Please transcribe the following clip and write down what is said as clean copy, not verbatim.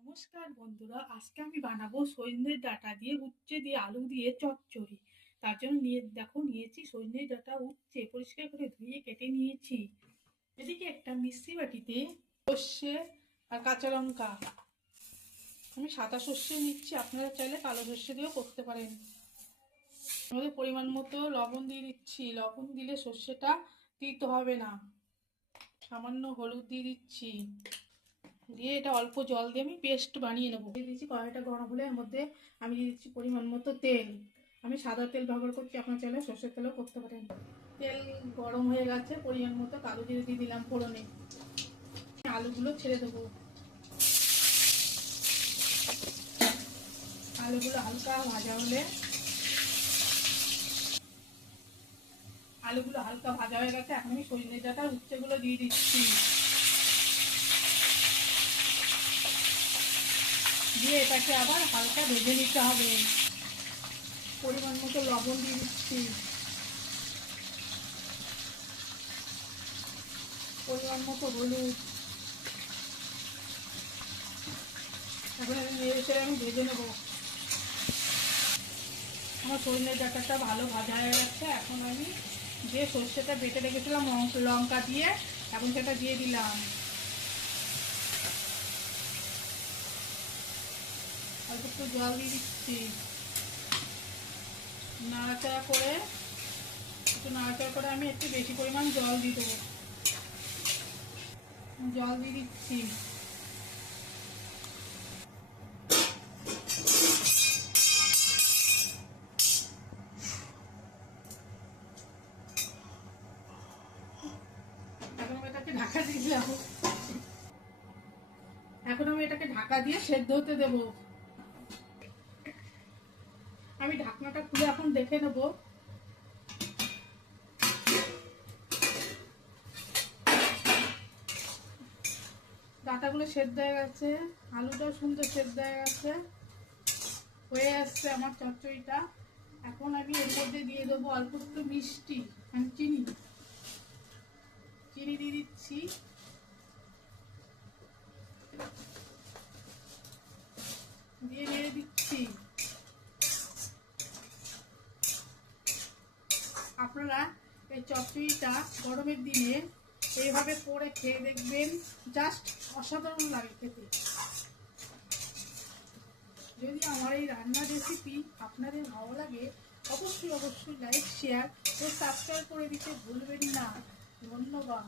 নমস্কার বন্ধুরা, আজকে আমি বানাবো সজনের ডাঁটা দিয়ে উচ্ছে দিয়ে আলু দিয়ে চচ্চড়ি। তার জন্য নিয়েছি সজনের ডাঁটা, উচ্ছে পরিষ্কার করে ধুয়ে কেটে নিয়েছি। এদিকে একটা মিক্সি বাটিতে সর্ষে আর কাঁচা লঙ্কা, আমি সাদা সর্ষে নিচ্ছি, আপনারা চাইলে কালো সর্ষে দিয়েও করতে পারেন। আমাদের পরিমাণ মতো লবণ দিয়ে দিচ্ছি, লবণ দিলে সর্ষেটা দিতে হবে না। সামান্য হলুদ দিয়ে দিচ্ছি, দিয়ে এটা অল্প জল দিয়ে আমি পেস্ট বানিয়ে নেবো। দিয়ে দিচ্ছি কড়াইটা গরম হলে এর মধ্যে আমি দিয়ে দিচ্ছি পরিমাণ মতো তেল। আমি সাদা তেল ব্যবহার করছি, আপনার চাইলে সর্ষের তেলও করতে পারেন। তেল গরম হয়ে গেছে, পরিমাণ মতো কালো জিরে দিয়ে দিলাম ফোড়নে। আলুগুলো ছেড়ে দেবো। আলুগুলো হালকা ভাজা হয়ে গেছে, এখন আমি সজনে ডাঁটা উচ্ছেগুলো দিয়ে দিচ্ছি। দিয়ে এটাকে আবার হালকা ভেজে নিতে হবে। পরিমাণ মতো লবণ দিয়ে দিচ্ছি, পরিমাণ মতো হলুদ। এখন আমি ভেজে নেবো। আমার সজনের ডাঁটাটা ভালো ভাজা হয়ে গেছে, এখন আমি যে সর্ষেটা বেটে রেখেছিলাম লঙ্কা দিয়ে, এখন সেটা দিয়ে দিলাম। অল্প একটু জল দিয়ে দিচ্ছি, নাড়াচাড়া করে আমি একটু বেশি পরিমাণ জল দিয়ে দেবো। জল দিয়ে দিচ্ছি। এখন আমি এটাকে ঢাকা দিয়ে দিলাম। এখন আমি এটাকে ঢাকা দিয়ে সেদ্ধ হতে দেবো। আমি ঢাকনাটা খুলে এখন দেখে নেব। ডাঁটাগুলো সেদ্ধ হয়ে গেছে, আলুটাও সুন্দর সেদ্ধ হয়ে আসছে আমার চচ্চড়িটা। এখন আমি এর মধ্যে দিয়ে দেবো অল্প একটু মিষ্টি, মানে চিনি দিয়ে দিচ্ছি। দিয়ে নেড়ে দিচ্ছি। আপনারা এই চচ্চড়িটা গরমের দিনে এইভাবে করে খেয়ে দেখবেন, জাস্ট অসাধারণ লাগে খেতে। যদি আমার এই রান্নার রেসিপি আপনাদের ভালো লাগে, অবশ্যই লাইক, শেয়ার ও সাবস্ক্রাইব করে দিতে ভুলবেন না। ধন্যবাদ।